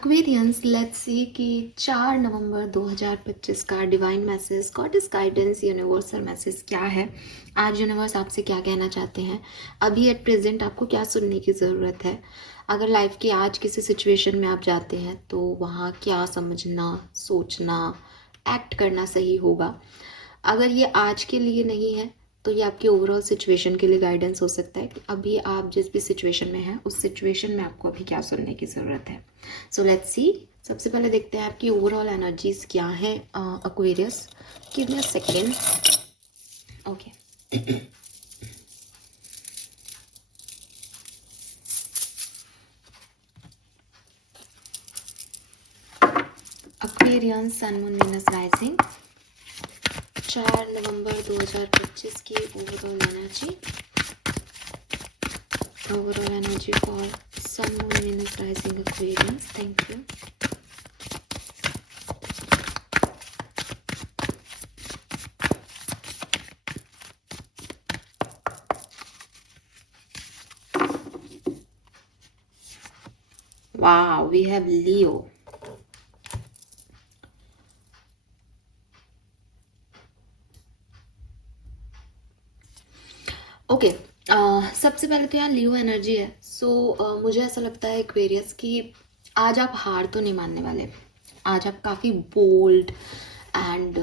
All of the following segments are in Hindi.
एक्वेरियंस, लेट्स सी कि 4 नवंबर 2025 का divine message, goddess guidance, universal message क्या है। आज यूनिवर्स आपसे क्या कहना चाहते हैं, अभी एट प्रेजेंट आपको क्या सुनने की ज़रूरत है। अगर लाइफ की आज किसी सिचुएशन में आप जाते हैं तो वहाँ क्या समझना, सोचना, एक्ट करना सही होगा। अगर ये आज के लिए नहीं है तो ये आपकी ओवरऑल सिचुएशन के लिए गाइडेंस हो सकता है कि अभी आप जिस भी सिचुएशन में हैं उस सिचुएशन में आपको अभी क्या सुनने की ज़रूरत है। So let's see. सबसे पहले देखते हैं आपकी ओवरऑल एनर्जीज क्या है। Aquarius, give me a second. Okay, Aquarius, sun, moon, Venus, rising, 4 November 2025 की overall energy. Overall energy for Sun, Moon, Venus, Rising, Aquarius. Thank you. Wow, we have Leo. Okay. सबसे पहले तो यहाँ लियो एनर्जी है। सो मुझे ऐसा लगता है एक्वेरियस कि आज आप हार तो नहीं मानने वाले। आज आप काफ़ी बोल्ड एंड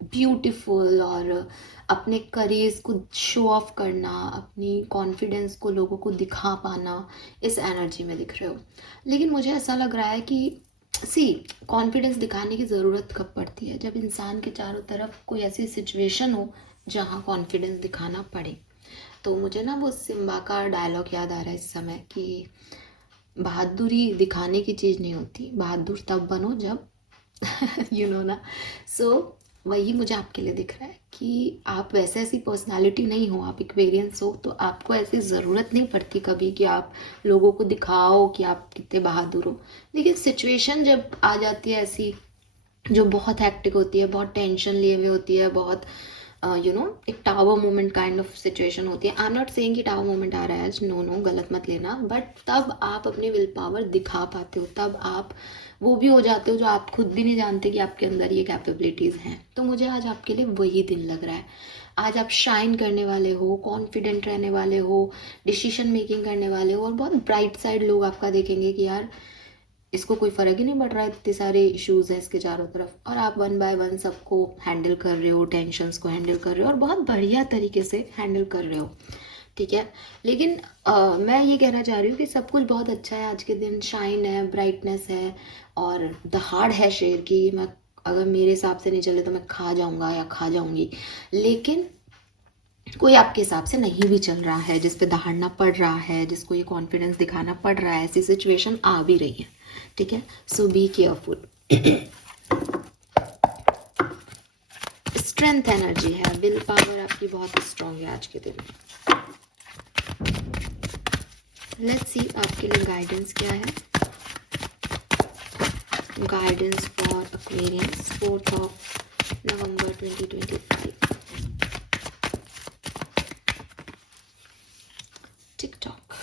ब्यूटीफुल और अपने करेज को शो ऑफ करना, अपनी कॉन्फिडेंस को लोगों को दिखा पाना, इस एनर्जी में दिख रहे हो। लेकिन मुझे ऐसा लग रहा है कि कॉन्फिडेंस दिखाने की ज़रूरत कब पड़ती है, जब इंसान के चारों तरफ कोई ऐसी सिचुएशन हो जहाँ कॉन्फिडेंस दिखाना पड़े। तो मुझे ना वो सिम्बा का डायलॉग याद आ रहा है इस समय कि बहादुरी दिखाने की चीज़ नहीं होती, बहादुर तब बनो जब यू नो ना। सो वही मुझे आपके लिए दिख रहा है कि आप वैसे ऐसी पर्सनालिटी नहीं हो, आप एक्वेरियंस हो, तो आपको ऐसी ज़रूरत नहीं पड़ती कभी कि आप लोगों को दिखाओ कि आप कितने बहादुर हो। लेकिन सिचुएशन जब आ जाती है ऐसी जो बहुत हैक्टिक होती है, बहुत टेंशन लिए हुए होती है, बहुत एक tower moment kind of situation होती है। आई एम नॉट सेइंग कि टावर मोमेंट आ रहा है आज, नो गलत मत लेना, बट तब आप अपनी विल पावर दिखा पाते हो, तब आप वो भी हो जाते हो जो आप खुद भी नहीं जानते कि आपके अंदर ये कैपेबिलिटीज़ हैं। तो मुझे आज आपके लिए वही दिन लग रहा है। आज आप शाइन करने वाले हो, कॉन्फिडेंट रहने वाले हो, डिसीजन मेकिंग करने वाले हो, और बहुत ब्राइट साइड लोग आपका देखेंगे कि यार इसको कोई फ़र्क ही नहीं पड़ रहा है, इतने सारे इश्यूज़ हैं इसके चारों तरफ, और आप वन बाय वन सबको हैंडल कर रहे हो, टेंशन्स को हैंडल कर रहे हो और बहुत बढ़िया तरीके से हैंडल कर रहे हो। ठीक है, लेकिन मैं ये कहना चाह रही हूँ कि सब कुछ बहुत अच्छा है आज के दिन, शाइन है, ब्राइटनेस है, और दहाड़ है शेर की। मैं अगर मेरे हिसाब से नहीं चले तो मैं खा जाऊँगा या खा जाऊँगी, लेकिन कोई आपके हिसाब से नहीं भी चल रहा है, जिस पे दहाड़ना पड़ रहा है, जिसको ये कॉन्फिडेंस दिखाना पड़ रहा है, ऐसी सिचुएशन आ भी रही है। ठीक है, सो बी केयरफुल। स्ट्रेंथ एनर्जी है, विल पावर आपकी बहुत स्ट्रांग है आज के दिन। लेट्स सी आपके लिए गाइडेंस क्या है। Guidance for Aquarians 4 November 2025। TikTok.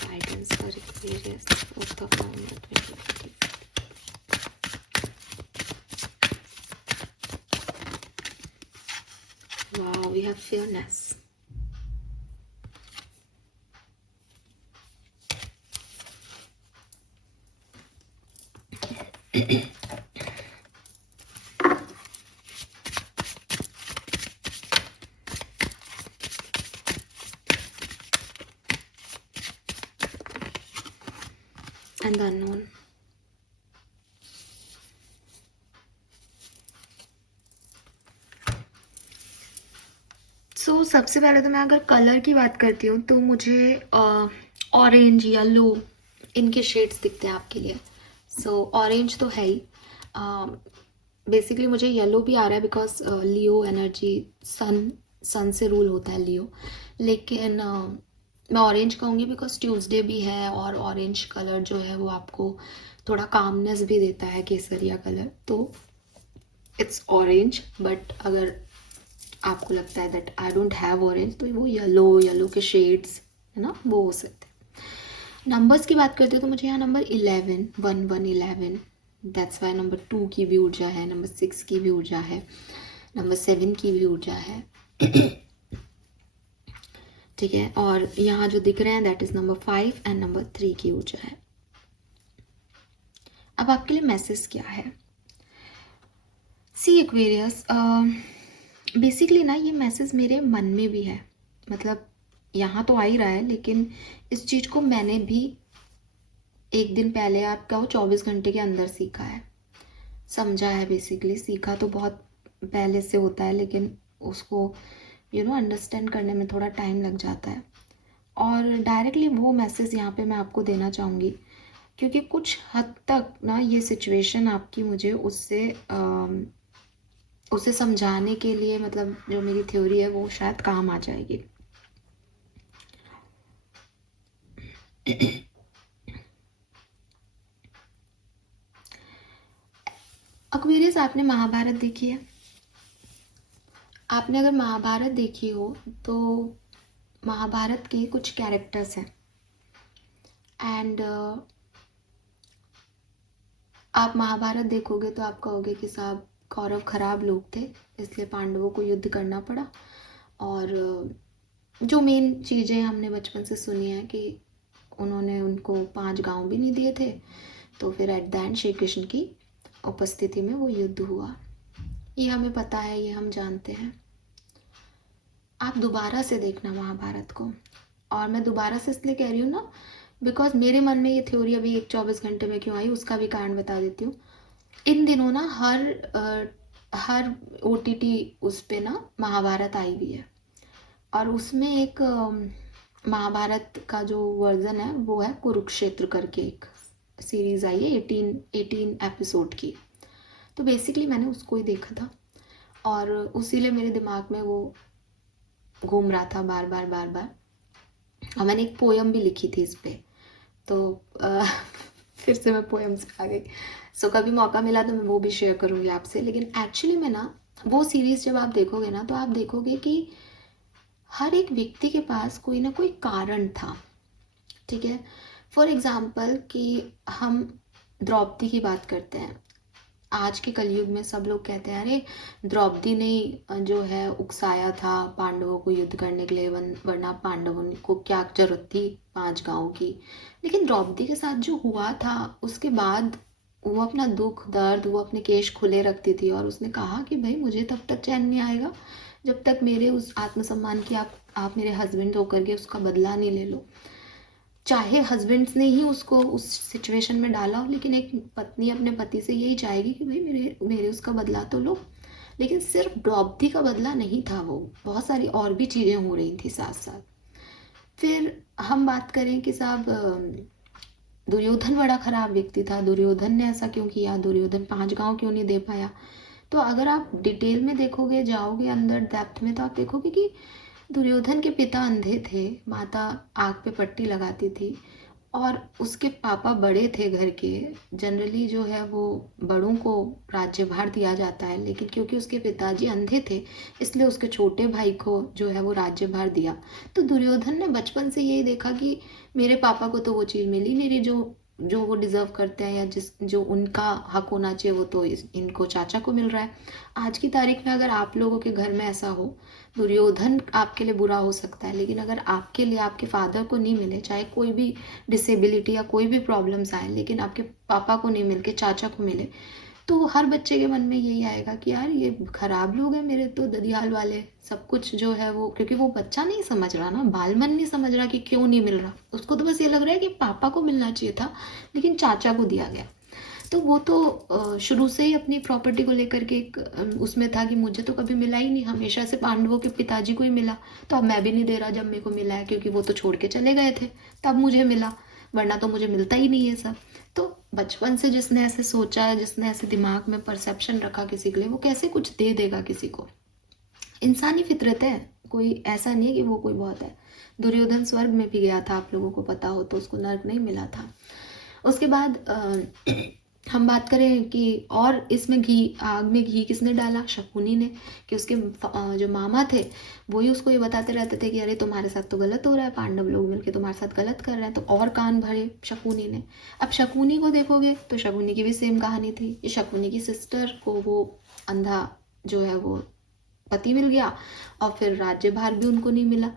Guidance for Aquarius, 4th of November 2020. Wow, we have fairness. And the unknown. सो सबसे पहले तो मैं अगर कलर की बात करती हूँ तो मुझे ऑरेंज, येलो, इनके शेड्स दिखते हैं आपके लिए। सो ऑरेंज तो है ही, बेसिकली मुझे येलो भी आ रहा है बिकॉज लियो एनर्जी, सन से रूल होता है लियो, लेकिन मैं ऑरेंज कहूँगी बिकॉज ट्यूसडे भी है, और ऑरेंज कलर जो है वो आपको थोड़ा कामनेस भी देता है, केसरिया कलर, तो इट्स ऑरेंज। बट अगर आपको लगता है that I don't have orange, तो वो येलो के शेड्स है ना, वो हो सकते हैं। नंबर्स की बात करते हैं तो मुझे यहाँ नंबर 11, 11, दैट्स वाई नंबर 2 की भी ऊर्जा है, नंबर 6 की भी ऊर्जा है, नंबर 7 की भी ऊर्जा है। ठीक है, और यहाँ जो दिख रहे हैं that is number 5 and number 3 की ऊर्जा है। अब आपके लिए मैसेज क्या है? सी एक्वेरियस, बेसिकली ना ये मैसेज मेरे मन में भी है, मतलब यहाँ तो आ ही रहा है, लेकिन इस चीज़ को मैंने भी एक दिन पहले, आप कहो 24 घंटे के अंदर सीखा है, समझा है। बेसिकली सीखा तो बहुत पहले से होता है, लेकिन उसको अंडरस्टैंड करने में थोड़ा टाइम लग जाता है। और डायरेक्टली वो मैसेज यहाँ पे मैं आपको देना चाहूँगी, क्योंकि कुछ हद तक ना ये सिचुएशन आपकी मुझे उसे समझाने के लिए, मतलब जो मेरी थ्योरी है वो शायद काम आ जाएगी। एक्वेरियस, आपने महाभारत देखी है? आपने अगर महाभारत देखी हो तो महाभारत के कुछ कैरेक्टर्स हैं, एंड आप महाभारत देखोगे तो आप कहोगे कि साहब कौरव खराब लोग थे, इसलिए पांडवों को युद्ध करना पड़ा। और जो मेन चीज़ें हमने बचपन से सुनी है कि उन्होंने उनको 5 गांव भी नहीं दिए थे, तो फिर at the end Shri Krishna की उपस्थिति में वो युद्ध हुआ। ये हमें पता है, ये हम जानते हैं। आप दोबारा से देखना महाभारत को, और मैं दोबारा से इसलिए कह रही हूँ ना, बिकॉज मेरे मन में ये थ्योरी अभी एक 24 घंटे में क्यों आई उसका भी कारण बता देती हूँ। इन दिनों ना हर OTT उस पे ना महाभारत आई हुई है, और उसमें एक महाभारत का जो वर्जन है वो है कुरुक्षेत्र करके, एक सीरीज आई है 18 एपिसोड की। तो बेसिकली मैंने उसको ही देखा था, और उसीलिए मेरे दिमाग में वो घूम रहा था बार बार बार बार। और मैंने एक पोयम भी लिखी थी इस पे, तो फिर से मैं पोयम से आ गई। सो कभी मौका मिला तो मैं वो भी शेयर करूँगी आपसे। लेकिन एक्चुअली में ना वो सीरीज़ जब आप देखोगे ना, तो आप देखोगे कि हर एक व्यक्ति के पास कोई ना कोई कारण था। ठीक है, फॉर एग्ज़ाम्पल कि हम द्रौपदी की बात करते हैं, आज के कलयुग में सब लोग कहते हैं अरे द्रौपदी ने जो है उकसाया था पांडवों को युद्ध करने के लिए, वरना पांडवों को क्या जरूरत थी 5 गांवों की। लेकिन द्रौपदी के साथ जो हुआ था उसके बाद वो अपना दुख दर्द, वो अपने केश खुले रखती थी, और उसने कहा कि भाई मुझे तब तक चैन नहीं आएगा जब तक मेरे उस आत्मसम्मान की आप मेरे हस्बैंड होकर के उसका बदला नहीं ले लो। चाहे हस्बैंड्स ने ही उसको उस सिचुएशन में डाला हो, लेकिन एक पत्नी अपने पति से यही चाहेगी कि भाई मेरे उसका बदला तो लो। लेकिन सिर्फ द्रौपदी का बदला नहीं था वो, बहुत सारी और भी चीज़ें हो रही थी साथ साथ। फिर हम बात करें कि साहब दुर्योधन बड़ा खराब व्यक्ति था, दुर्योधन ने ऐसा क्यों किया, दुर्योधन 5 गांव क्यों नहीं दे पाया। तो अगर आप डिटेल में देखोगे, जाओगे अंदर डेप्थ में, तो आप देखोगे कि दुर्योधन के पिता अंधे थे, माता आँख पे पट्टी लगाती थी, और उसके पापा बड़े थे घर के। जनरली जो है वो बड़ों को राज्यभार दिया जाता है, लेकिन क्योंकि उसके पिताजी अंधे थे इसलिए उसके छोटे भाई को जो है वो राज्यभार दिया। तो दुर्योधन ने बचपन से यही देखा कि मेरे पापा को तो वो चीज़ मिली नहीं रही जो जो वो डिज़र्व करते हैं, या जो उनका हक होना चाहिए वो तो इनको चाचा को मिल रहा है। आज की तारीख में अगर आप लोगों के घर में ऐसा हो, दुर्योधन आपके लिए बुरा हो सकता है, लेकिन अगर आपके लिए आपके फादर को नहीं मिले, चाहे कोई भी डिसेबिलिटी या कोई भी प्रॉब्लम्स आए, लेकिन आपके पापा को नहीं मिल के चाचा को मिले, तो हर बच्चे के मन में यही आएगा कि यार ये खराब लोग हैं मेरे तो ददियाल वाले, सब कुछ जो है वो, क्योंकि वो बच्चा नहीं समझ रहा ना, बाल मन नहीं समझ रहा कि क्यों नहीं मिल रहा, उसको तो बस ये लग रहा है कि पापा को मिलना चाहिए था लेकिन चाचा को दिया गया। तो वो तो शुरू से ही अपनी प्रॉपर्टी को लेकर के एक उसमें था कि मुझे तो कभी मिला ही नहीं, हमेशा से पांडवों के पिताजी को ही मिला, तो अब मैं भी नहीं दे रहा जब मेरे को मिला है, क्योंकि वो तो छोड़ के चले गए थे तब मुझे मिला, वरना तो मुझे मिलता ही नहीं है सब। तो बचपन से जिसने ऐसे सोचा, जिसने ऐसे दिमाग में परसेप्शन रखा किसी के लिए, वो कैसे कुछ दे देगा किसी को। इंसानी फितरत है, कोई ऐसा नहीं है कि वो कोई बहुत है। दुर्योधन स्वर्ग में भी गया था, आप लोगों को पता हो तो, उसको नर्क नहीं मिला था। उसके बाद हम बात करें कि और इसमें घी, आग में घी किसने डाला? शकुनी ने। कि उसके जो मामा थे वही उसको ये बताते रहते थे कि अरे तुम्हारे साथ तो गलत हो रहा है, पांडव लोग मिलके तुम्हारे साथ गलत कर रहे हैं, तो और कान भरे शकुनी ने। अब शकुनी को देखोगे तो शकुनी की भी सेम कहानी थी। ये शकुनी की सिस्टर को वो अंधा जो है वो पति मिल गया, और फिर राज्यभार भी उनको नहीं मिला।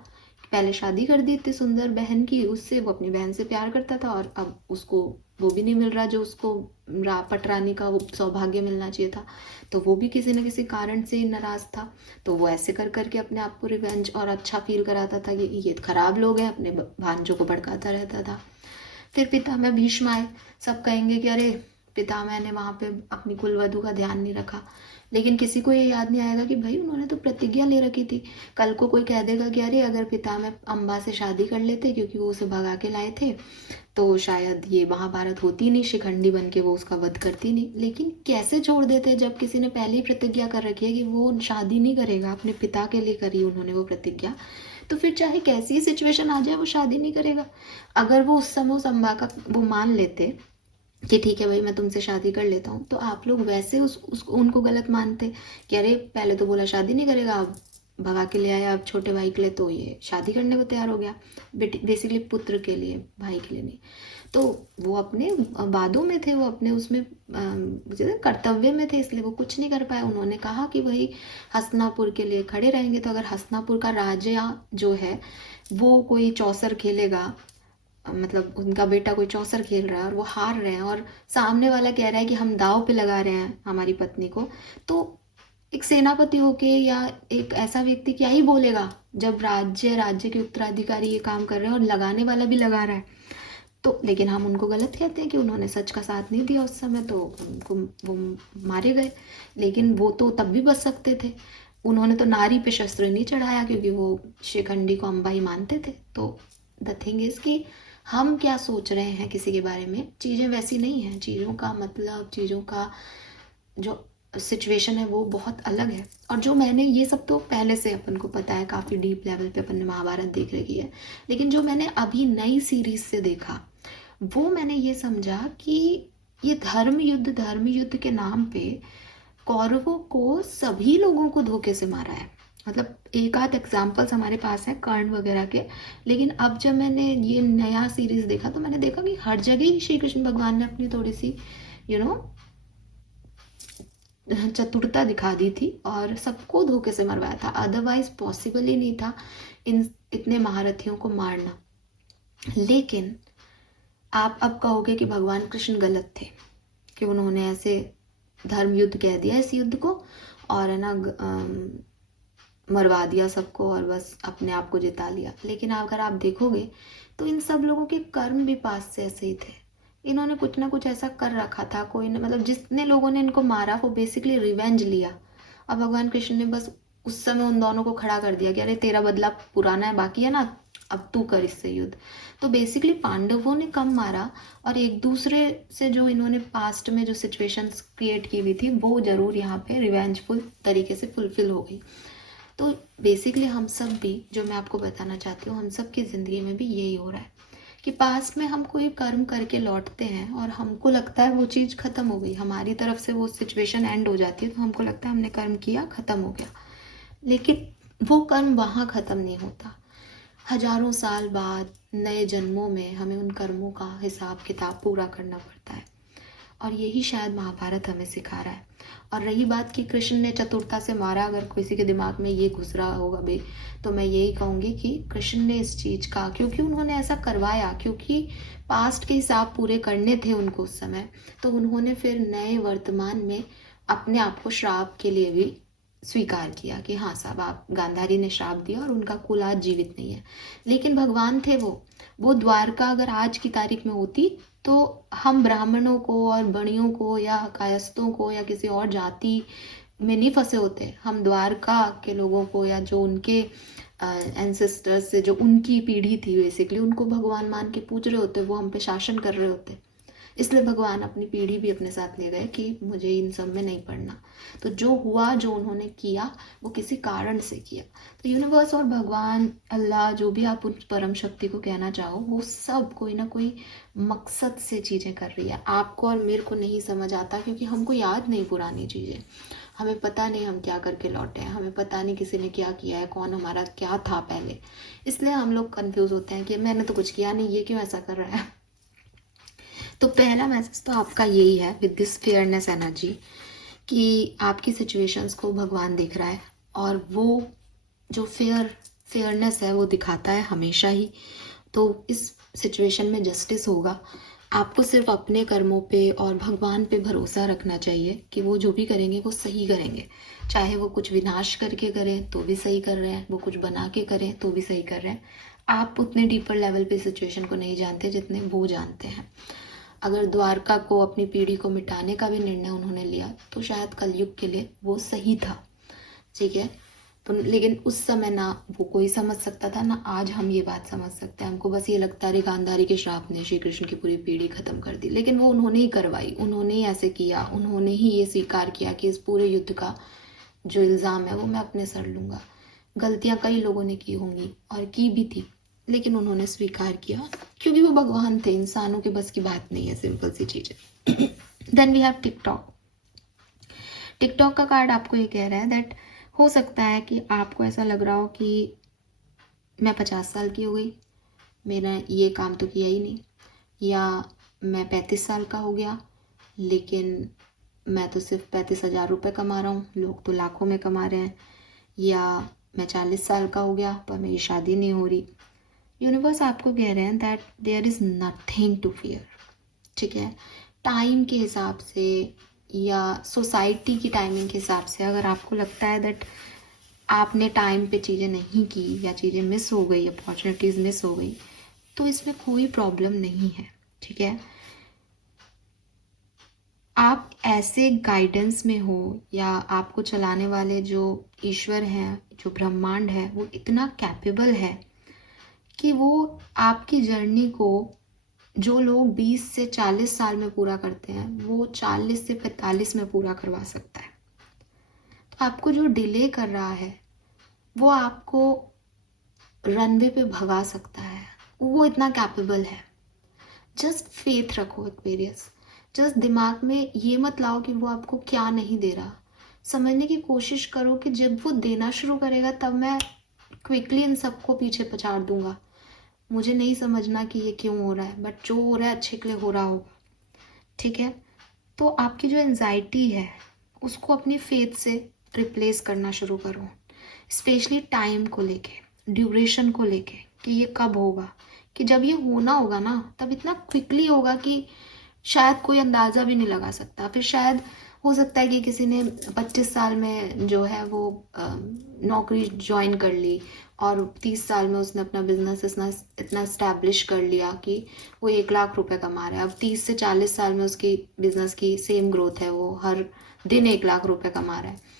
पहले शादी कर दी इतनी सुंदर बहन की उससे, वो अपनी बहन से प्यार करता था, और अब उसको वो भी नहीं मिल रहा जो उसको पटरानी का वो सौभाग्य मिलना चाहिए था। तो वो भी किसी न किसी कारण से नाराज था। तो वो ऐसे कर करके अपने आप को रिवेंज और अच्छा फील कराता था कि ये खराब लोग हैं, अपने भांजों को भड़काता रहता था। फिर पितामह भीष्म आए। सब कहेंगे कि अरे पितामह ने वहाँ पे अपनी कुलवधू का ध्यान नहीं रखा, लेकिन किसी को ये याद नहीं आएगा कि भाई उन्होंने तो प्रतिज्ञा ले रखी थी। कल को कोई कह देगा कि अरे अगर पितामह अम्बा से शादी कर लेते क्योंकि वो उसे भगा के लाए थे तो शायद ये महाभारत होती नहीं, शिखंडी बन के वो उसका वध करती नहीं। लेकिन कैसे छोड़ देते जब किसी ने पहले ही प्रतिज्ञा कर रखी है कि वो शादी नहीं करेगा, अपने पिता के लिए करी उन्होंने वो प्रतिज्ञा, तो फिर चाहे कैसी सिचुएशन आ जाए वो शादी नहीं करेगा। अगर वो उस समय उस अम्बा का वो मान लेते कि ठीक है भाई मैं तुमसे शादी कर लेता हूँ, तो आप लोग वैसे उनको गलत मानते कि अरे पहले तो बोला शादी नहीं करेगा, अब भगा के ले आया, अब छोटे भाई के लिए तो ये शादी करने को तैयार हो गया। बेसिकली पुत्र के लिए, भाई के लिए नहीं। तो वो अपने वादों में थे, वो अपने उसमें कर्तव्य में थे, इसलिए वो कुछ नहीं कर पाए। उन्होंने कहा कि वही हस्तिनापुर के लिए खड़े रहेंगे। तो अगर हस्तिनापुर का राजा जो है वो कोई चौसर खेलेगा, मतलब उनका बेटा कोई चौसर खेल रहा है और वो हार रहे हैं, और सामने वाला कह रहा है कि हम दाव पे लगा रहे हैं हमारी पत्नी को, तो एक सेनापति होके या एक ऐसा व्यक्ति क्या ही बोलेगा जब राज्य के उत्तराधिकारी ये काम कर रहे हैं और लगाने वाला भी लगा रहा है। तो लेकिन हम उनको गलत कहते हैं कि उन्होंने सच का साथ नहीं दिया उस समय, तो उनको वो मारे गए। लेकिन वो तो तब भी बच सकते थे। उन्होंने तो नारी पे शस्त्र नहीं चढ़ाया क्योंकि वो शिखंडी को अम्बा ही मानते थे। तो द थिंग इज कि हम क्या सोच रहे हैं किसी के बारे में, चीज़ें वैसी नहीं हैं। चीज़ों का मतलब, चीज़ों का जो सिचुएशन है वो बहुत अलग है। और जो मैंने ये सब तो पहले से अपन को पता है, काफ़ी डीप लेवल पे अपन ने महाभारत देख रखी है। लेकिन जो मैंने अभी नई सीरीज से देखा वो मैंने ये समझा कि ये धर्म युद्ध के नाम पे कौरवों को सभी लोगों को धोखे से मारा है। मतलब एक आध एग्जाम्पल्स हमारे पास है कर्ण वगैरह के, लेकिन अब जब मैंने ये नया सीरीज देखा तो मैंने देखा कि हर जगह ही श्री कृष्ण भगवान ने अपनी थोड़ी सी चतुरता दिखा दी थी और सबको धोखे से मरवाया था। अदरवाइज पॉसिबल ही नहीं था इन इतने महारथियों को मारना। लेकिन आप अब कहोगे कि भगवान कृष्ण गलत थे कि उन्होंने ऐसे धर्म युद्ध कह दिया इस युद्ध को, और है ना मरवा दिया सबको और बस अपने आप को जिता लिया। लेकिन अगर आप देखोगे तो इन सब लोगों के कर्म भी पास से ऐसे ही थे। इन्होंने कुछ ना कुछ ऐसा कर रखा था। कोई ने, मतलब जितने लोगों ने इनको मारा वो बेसिकली रिवेंज लिया। अब भगवान कृष्ण ने बस उस समय उन दोनों को खड़ा कर दिया कि अरे तेरा बदला पुराना है, बाकी है ना, अब तू कर इससे युद्ध। तो बेसिकली पांडवों ने कम मारा, और एक दूसरे से जो इन्होंने पास्ट में जो सिचुएशंस क्रिएट की हुई थी वो जरूर यहाँ पे रिवेंजफुल तरीके से फुलफिल हो गई। तो बेसिकली हम सब भी, जो मैं आपको बताना चाहती हूँ, हम सब की ज़िंदगी में भी यही हो रहा है कि पास्ट में हम कोई कर्म करके लौटते हैं और हमको लगता है वो चीज़ ख़त्म हो गई, हमारी तरफ से वो सिचुएशन एंड हो जाती है, तो हमको लगता है हमने कर्म किया, ख़त्म हो गया। लेकिन वो कर्म वहाँ ख़त्म नहीं होता। हजारों साल बाद नए जन्मों में हमें उन कर्मों का हिसाब किताब पूरा करना पड़ता है, और यही शायद महाभारत हमें सिखा रहा है। और रही बात कि कृष्ण ने चतुरता से मारा, अगर किसी के दिमाग में ये घुस रहा होगा भाई, तो मैं यही कहूँगी कि कृष्ण ने इस चीज़ का, क्योंकि उन्होंने ऐसा करवाया, क्योंकि पास्ट के हिसाब पूरे करने थे उनको उस समय, तो उन्होंने फिर नए वर्तमान में अपने आप को श्राप के लिए भी स्वीकार किया कि हाँ साहब, आप, गांधारी ने श्राप दिया और उनका कुल आज जीवित नहीं है। लेकिन भगवान थे वो द्वारका अगर आज की तारीख में होती तो हम ब्राह्मणों को और बणियों को या कायस्थों को या किसी और जाति में नहीं फंसे होते। हम द्वारका के लोगों को, या जो उनके एंसेस्टर्स से, जो उनकी पीढ़ी थी बेसिकली, उनको भगवान मान के पूज रहे होते, वो हम पे शासन कर रहे होते। इसलिए भगवान अपनी पीढ़ी भी अपने साथ ले गए कि मुझे इन सब में नहीं पड़ना। तो जो हुआ, जो उन्होंने किया, वो किसी कारण से किया। तो यूनिवर्स और भगवान, अल्लाह, जो भी आप उस परम शक्ति को कहना चाहो, वो सब कोई ना कोई मकसद से चीज़ें कर रही है। आपको और मेरे को नहीं समझ आता क्योंकि हमको याद नहीं पुरानी चीज़ें, हमें पता नहीं हम क्या करके लौटे हैं, हमें पता नहीं किसी ने क्या किया है, कौन हमारा क्या था पहले। इसलिए हम लोग कंफ्यूज होते हैं कि मैंने तो कुछ किया नहीं, ये क्यों ऐसा कर रहा है। तो पहला मैसेज तो आपका यही है विद दिस फेयरनेस एनर्जी, कि आपकी सिचुएशंस को भगवान देख रहा है और वो जो फेयरनेस है वो दिखाता है हमेशा ही। तो इस सिचुएशन में जस्टिस होगा। आपको सिर्फ अपने कर्मों पे और भगवान पे भरोसा रखना चाहिए कि वो जो भी करेंगे वो सही करेंगे। चाहे वो कुछ विनाश करके करें तो भी सही कर रहे हैं, वो कुछ बना के करें तो भी सही कर रहे हैं। आप उतने डीपर लेवल पे सिचुएशन को नहीं जानते जितने वो जानते हैं। अगर द्वारका को, अपनी पीढ़ी को मिटाने का भी निर्णय उन्होंने लिया तो शायद कलयुग के लिए वो सही था, ठीक है। तो लेकिन उस समय ना वो कोई समझ सकता था, ना आज हम ये बात समझ सकते हैं। हमको बस ये लगता है गांधारी के श्राप ने श्री कृष्ण की पूरी पीढ़ी खत्म कर दी, लेकिन वो उन्होंने ही करवाई, उन्होंने ही ऐसे किया, उन्होंने ही ये स्वीकार किया कि इस पूरे युद्ध का जो इल्ज़ाम है वो मैं अपने सर लूँगा। गलतियाँ कई लोगों ने की होंगी और की भी थी, लेकिन उन्होंने स्वीकार किया क्योंकि वो भगवान थे। इंसानों के बस की बात नहीं है, सिंपल सी चीज़ है। Then we have TikTok. TikTok का कार्ड आपको ये कह रहा है दैट हो सकता है कि आपको ऐसा लग रहा हो कि मैं 50 साल की हो गई, मैंने ये काम तो किया ही नहीं, या मैं 35 साल का हो गया लेकिन मैं तो सिर्फ 35,000 रुपये कमा रहा हूँ, लोग तो लाखों में कमा रहे हैं, या मैं 40 साल का हो गया पर मेरी शादी नहीं हो रही। यूनिवर्स आपको कह रहे हैं that there is nothing to fear, ठीक है। टाइम के हिसाब से या सोसाइटी की टाइमिंग के हिसाब से अगर आपको लगता है दैट आपने टाइम पे चीज़ें नहीं की या चीज़ें मिस हो गई, अपॉर्चुनिटीज़ मिस हो गई, तो इसमें कोई प्रॉब्लम नहीं है, ठीक है। आप ऐसे गाइडेंस में हो या आपको चलाने वाले जो ईश्वर हैं, जो ब्रह्मांड है, वो इतना कैपेबल है कि वो आपकी जर्नी को, जो लोग 20 से 40 साल में पूरा करते हैं, वो 40 से 45 में पूरा करवा सकता है। तो आपको जो डिले कर रहा है वो आपको रनवे पे भगा सकता है, वो इतना कैपेबल है। जस्ट फेथ रखो एक्वेरियस। जस्ट दिमाग में ये मत लाओ कि वो आपको क्या नहीं दे रहा। समझने की कोशिश करो कि जब वो देना शुरू करेगा तब मैं क्विकली इन सबको पीछे पछाड़ दूंगा। मुझे नहीं समझना कि ये क्यों हो रहा है, बट जो हो रहा है अच्छे के लिए हो रहा होगा, ठीक है। तो आपकी जो एंजाइटी है उसको अपनी फेथ से रिप्लेस करना शुरू करो, स्पेशली टाइम को लेके, ड्यूरेशन को लेके, कि ये कब होगा। कि जब ये होना होगा ना तब इतना क्विकली होगा कि शायद कोई अंदाज़ा भी नहीं लगा सकता। फिर शायद हो सकता है कि किसी ने 25 साल में जो है वो नौकरी ज्वाइन कर ली और 30 साल में उसने अपना बिजनेस इतना स्टैब्लिश कर लिया कि वो 1 लाख रुपए कमा रहा है। अब 30 से 40 साल में उसकी बिजनेस की सेम ग्रोथ है, वो हर दिन 1 लाख रुपए कमा रहा है।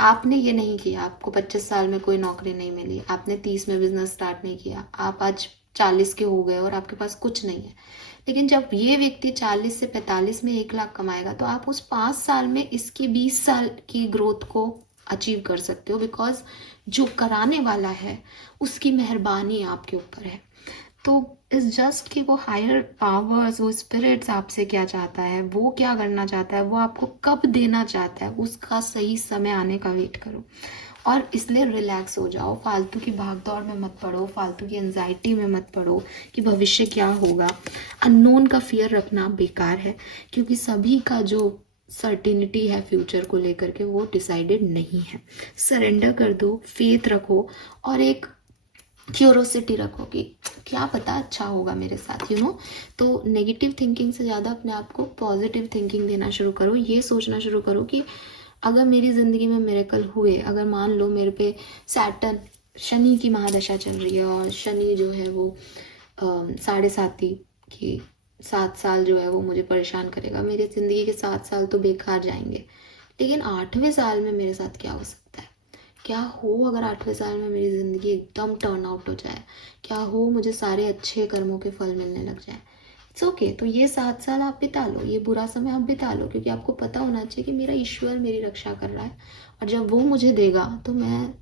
आपने ये नहीं किया, आपको 25 साल में कोई नौकरी नहीं मिली, आपने 30 में बिजनेस स्टार्ट नहीं किया, आप आज 40 के हो गए और आपके पास कुछ नहीं है। लेकिन जब ये व्यक्ति 40 से 45 में 1 लाख कमाएगा तो आप उस 5 साल में इसकी 20 साल की ग्रोथ को अचीव कर सकते हो, बिकॉज जो कराने वाला है उसकी मेहरबानी आपके ऊपर है। तो इस जस्ट कि वो हायर पावर्स, वो स्पिरिट्स आपसे क्या चाहता है, वो क्या करना चाहता है, वो आपको कब देना चाहता है, उसका सही समय आने का वेट करो। और इसलिए रिलैक्स हो जाओ, फालतू की भागदौड़ में मत पड़ो, फालतू की एंजाइटी में मत पड़ो कि भविष्य क्या होगा। अननोन का फियर रखना बेकार है, क्योंकि सभी का जो सर्टिनिटी है फ्यूचर को लेकर के वो डिसाइडेड नहीं है। सरेंडर कर दो, फेथ रखो और एक क्यूरोसिटी रखो कि क्या पता अच्छा होगा मेरे साथ, तो नेगेटिव थिंकिंग से ज़्यादा अपने आप को पॉजिटिव थिंकिंग देना शुरू करो। ये सोचना शुरू करो कि अगर मेरी ज़िंदगी में मिरेकल हुए, अगर मान लो मेरे पे सैटर्न, शनि की महादशा चल रही है और शनि जो है वो 7.5 की 7 साल जो है वो मुझे परेशान करेगा, मेरी ज़िंदगी के 7 साल तो बेकार जाएंगे। लेकिन 8वें साल में मेरे साथ क्या हो सकता है, क्या हो अगर 8वें साल में मेरी ज़िंदगी एकदम टर्न आउट हो जाए, क्या हो मुझे सारे अच्छे कर्मों के फल मिलने लग जाए। It's okay. तो ये 7 साल आप बिता लो, ये बुरा समय आप बिता लो, क्योंकि आपको पता होना चाहिए कि मेरा ईश्वर मेरी रक्षा कर रहा है, और जब वो मुझे देगा तो मैं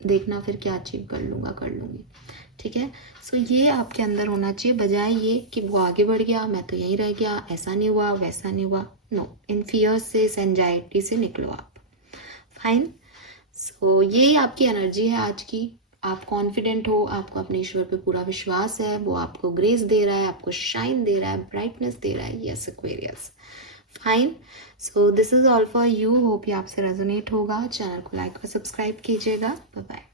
देखना फिर क्या अचीव कर लूँगा, कर लूँगी। ठीक है। सो ये आपके अंदर होना चाहिए, बजाय ये कि वो आगे बढ़ गया मैं तो यहीं रह गया, ऐसा नहीं हुआ वैसा नहीं हुआ। नो, इन फियर्स से, इस एंजाइटी से निकलो आप। फाइन। सो ये आपकी एनर्जी है आज की। आप कॉन्फिडेंट हो, आपको अपने ईश्वर पे पूरा विश्वास है, वो आपको ग्रेस दे रहा है, आपको शाइन दे रहा है, ब्राइटनेस दे रहा है। Yes Aquarius. Fine. So this is all for you. Hope ये आपसे रेजोनेट होगा। चैनल को लाइक और सब्सक्राइब कीजिएगा। Bye bye.